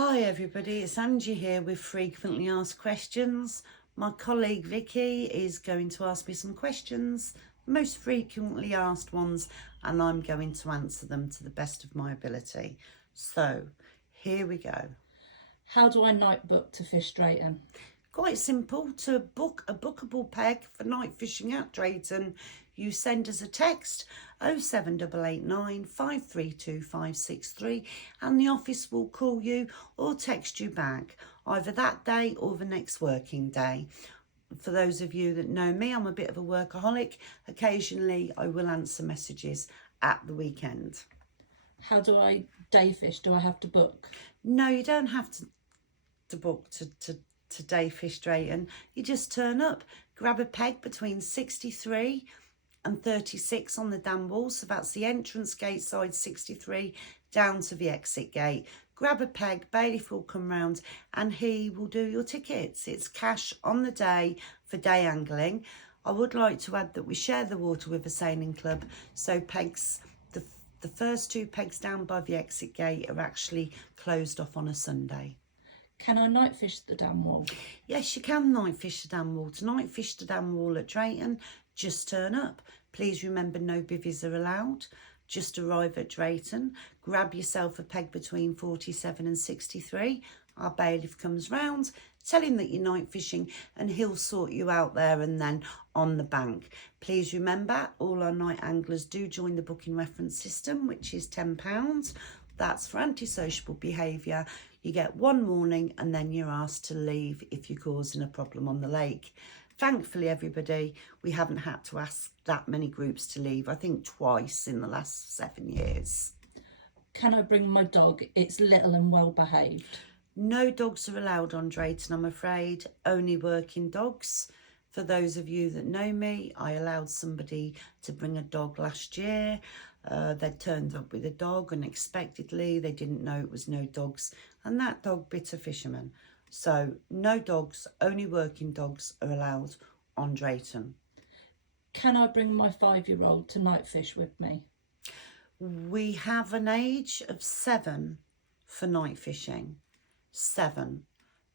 Hi everybody, it's Angie here with frequently asked questions. My colleague Vicky is going to ask me some questions, most frequently asked ones, and I'm going to answer them to the best of my ability. So here we go. How do I night book to fish Drayton? Quite simple. To book a bookable peg for night fishing at Drayton, you send us a text 07889 532 563 and the office will call you or text you back either that day or the next working day. For those of you that know me, I'm a bit of a workaholic. Occasionally I will answer messages at the weekend. How do I day fish? Do I have to book? No, you don't have to book to day fish Drayton. You just turn up, grab a peg between 63 and 36 on the dam wall, so that's the entrance gate side 63 down to the exit gate. Grab a peg, bailiff will come round and he will do your tickets. It's cash on the day for day angling. I would like to add that we share the water with a sailing club, so pegs, the first two pegs down by the exit gate are actually closed off on a Sunday. Can I night fish the dam wall? Yes, you can night fish the dam wall. To night fish the dam wall at Drayton, just turn up. Please remember no bivvies are allowed. Just arrive at Drayton, grab yourself a peg between 47 and 63. Our bailiff comes round, tell him that you're night fishing and he'll sort you out there and then on the bank. Please remember all our night anglers do join the booking reference system, which is £10. That's for antisocial behaviour. You get one warning and then you're asked to leave if you're causing a problem on the lake. Thankfully, everybody, we haven't had to ask that many groups to leave. I think twice in the last 7 years. Can I bring my dog? It's little and well behaved. No dogs are allowed on Drayton, I'm afraid. Only working dogs. For those of you that know me, I allowed somebody to bring a dog last year. They turned up with a dog unexpectedly. They didn't know it was no dogs, and that dog bit a fisherman. So no dogs, only working dogs are allowed on Drayton. Can I bring my 5-year-old to night fish with me? We have an age of 7 for night fishing. 7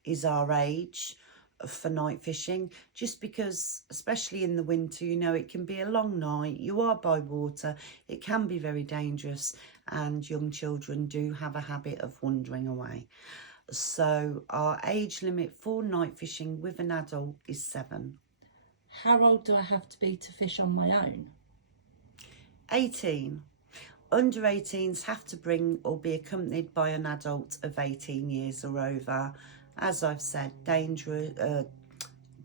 is our age for night fishing, just because, especially in the winter, you know, it can be a long night, you are by water, it can be very dangerous, and young children do have a habit of wandering away. So our age limit for night fishing with an adult is 7. How old do I have to be to fish on my own? 18. Under 18s have to bring or be accompanied by an adult of 18 years or over. As I've said,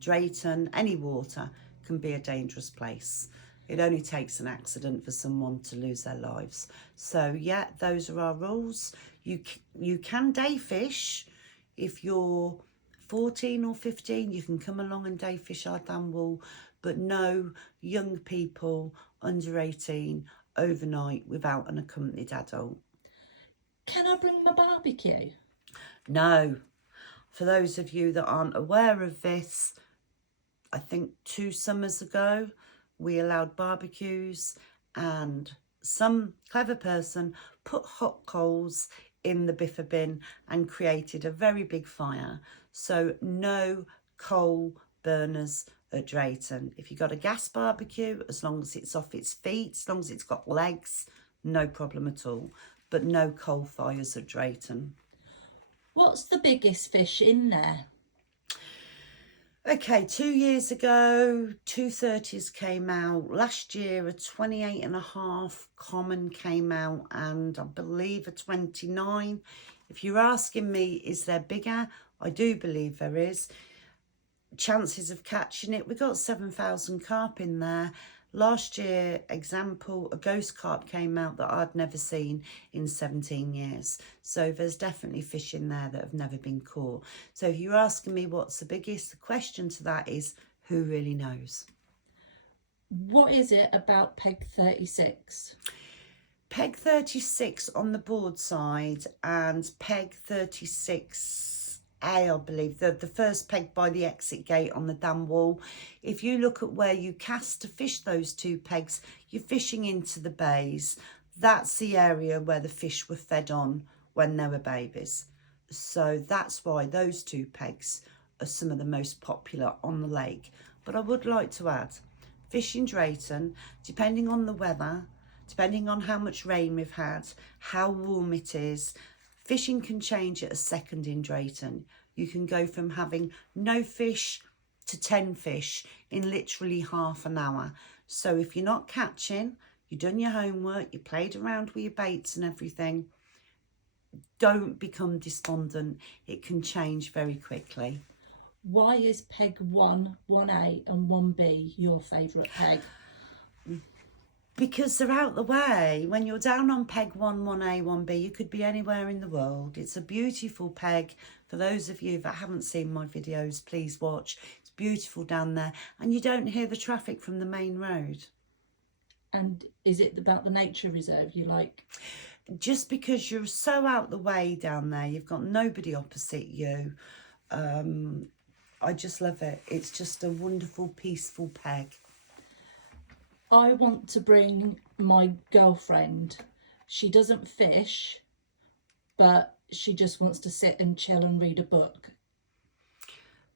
Drayton, any water can be a dangerous place. It only takes an accident for someone to lose their lives. So yeah, those are our rules. You can day fish. If you're 14 or 15, you can come along and day fish our dam wall, but no young people under 18 overnight without an accompanied adult. Can I bring my barbecue? No. For those of you that aren't aware of this, I think 2 summers ago, we allowed barbecues and some clever person put hot coals in the biffa bin and created a very big fire. So no coal burners at Drayton. If you've got a gas barbecue, as long as it's off its feet, as long as it's got legs, no problem at all. But no coal fires at Drayton. What's the biggest fish in there? Okay, 2 years ago, 230s came out. Last year, a 28.5 common came out, and I believe a 29. If you're asking me, is there bigger? I do believe there is. Chances of catching it, we got 7,000 carp in there. Last year, example, a ghost carp came out that I'd never seen in 17 years. So there's definitely fish in there that have never been caught. So if you're asking me what's the biggest, the question to that is, who really knows? What is it about peg 36? Peg 36 on the board side and peg 36 I believe, the first peg by the exit gate on the dam wall. If you look at where you cast to fish those 2 pegs, you're fishing into the bays. That's the area where the fish were fed on when they were babies. So that's why those two pegs are some of the most popular on the lake. But I would like to add, fish in Drayton, depending on the weather, depending on how much rain we've had, how warm it is, fishing can change at a second in Drayton. You can go from having no fish to 10 fish in literally half an hour. So if you're not catching, you've done your homework, you played around with your baits and everything, don't become despondent. It can change very quickly. Why is peg 1, 1A and 1B your favourite peg? Because they're out the way. When you're down on peg 1, 1A, 1B, you could be anywhere in the world. It's a beautiful peg. For those of you that haven't seen my videos, please watch. It's beautiful down there. And you don't hear the traffic from the main road. And is it about the nature reserve you like? Just because you're so out the way down there, you've got nobody opposite you. I just love it. It's just a wonderful, peaceful peg. I want to bring my girlfriend. She doesn't fish, but she just wants to sit and chill and read a book.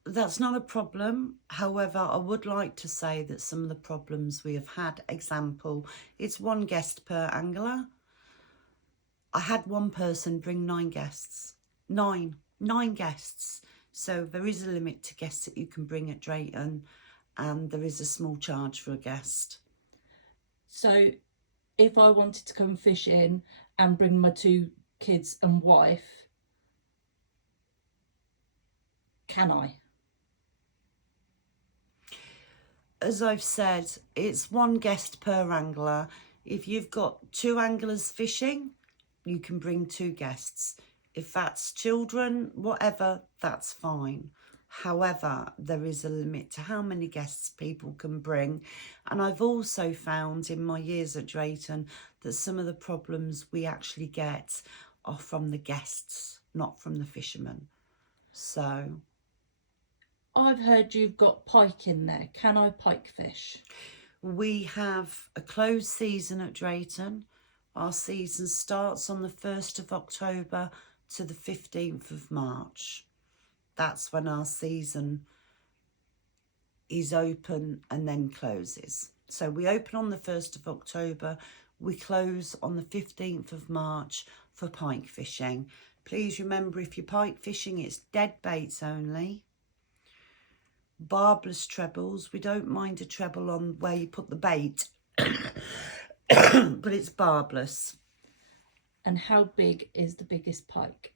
That's not a problem. However, I would like to say that some of the problems we have had, example, it's 1 guest per angler. I had one person bring 9 guests. 9 guests. So there is a limit to guests that you can bring at Drayton, and there is a small charge for a guest. So if I wanted to come fishing and bring my 2 kids and wife, can I? As I've said, it's 1 guest per angler. If you've got 2 anglers fishing, you can bring 2 guests. If that's children, whatever, that's fine. However, there is a limit to how many guests people can bring. And I've also found in my years at Drayton that some of the problems we actually get are from the guests, not from the fishermen. So I've heard you've got pike in there. Can I pike fish? we have a closed season at Drayton. Our season starts on the 1st of October to the 15th of March. That's when our season is open and then closes. So we open on the 1st of October, we close on the 15th of March for pike fishing. Please remember, if you're pike fishing, it's dead baits only. Barbless trebles, we don't mind a treble on where you put the bait, but it's barbless. And how big is the biggest pike?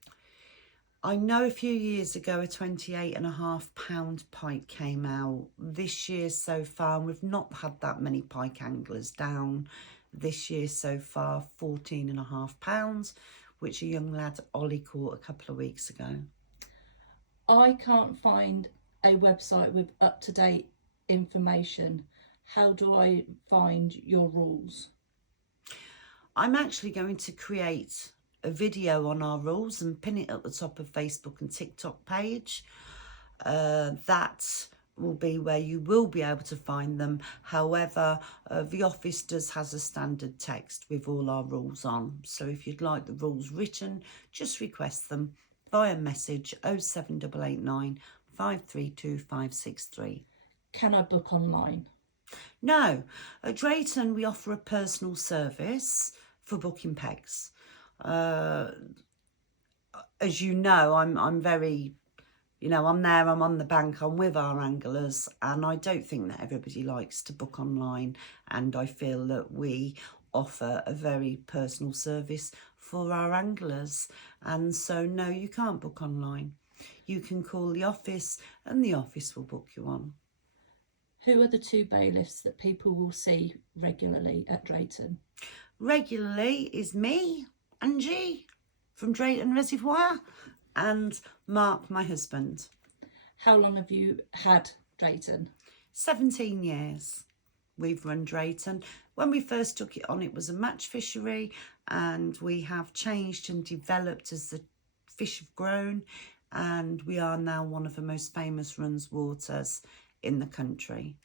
I know a few years ago a 28.5 pound pike came out. This year so far, we've not had that many pike anglers down. This year so far, 14.5 pounds, which a young lad, Ollie, caught a couple of weeks ago. I can't find a website with up-to-date information. How do I find your rules? I'm actually going to create a video on our rules and pin it at the top of Facebook and TikTok page. That will be where you will be able to find them. However, the office has a standard text with all our rules on. So if you'd like the rules written, just request them via message 07889 532 563. Can I book online? No, at Drayton we offer a personal service for booking pegs. As you know, I'm very, I'm there, I'm on the bank, I'm with our anglers, and I don't think that everybody likes to book online, and I feel that we offer a very personal service for our anglers. And so no, you can't book online. You can call the office and the office will book you on. Who are the 2 bailiffs that people will see regularly at Drayton? Regularly is me, Angie, from Drayton Reservoir, and Mark, my husband. How long have you had Drayton? 17 years we've run Drayton. When we first took it on, it was a match fishery, and we have changed and developed as the fish have grown, and we are now one of the most famous runs waters in the country.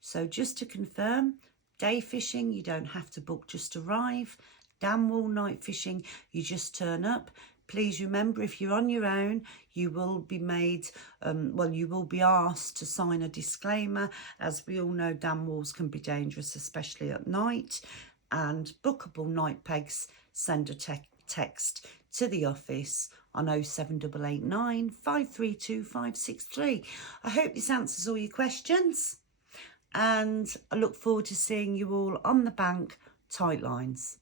So just to confirm, day fishing, you don't have to book, just arrive. Damwall night fishing, you just turn up. Please remember, if you're on your own, you will be made, you will be asked to sign a disclaimer. As we all know, dam walls can be dangerous, especially at night. And bookable night pegs, send a text to the office on 07889 532 563. I hope this answers all your questions, and I look forward to seeing you all on the bank. Tight lines.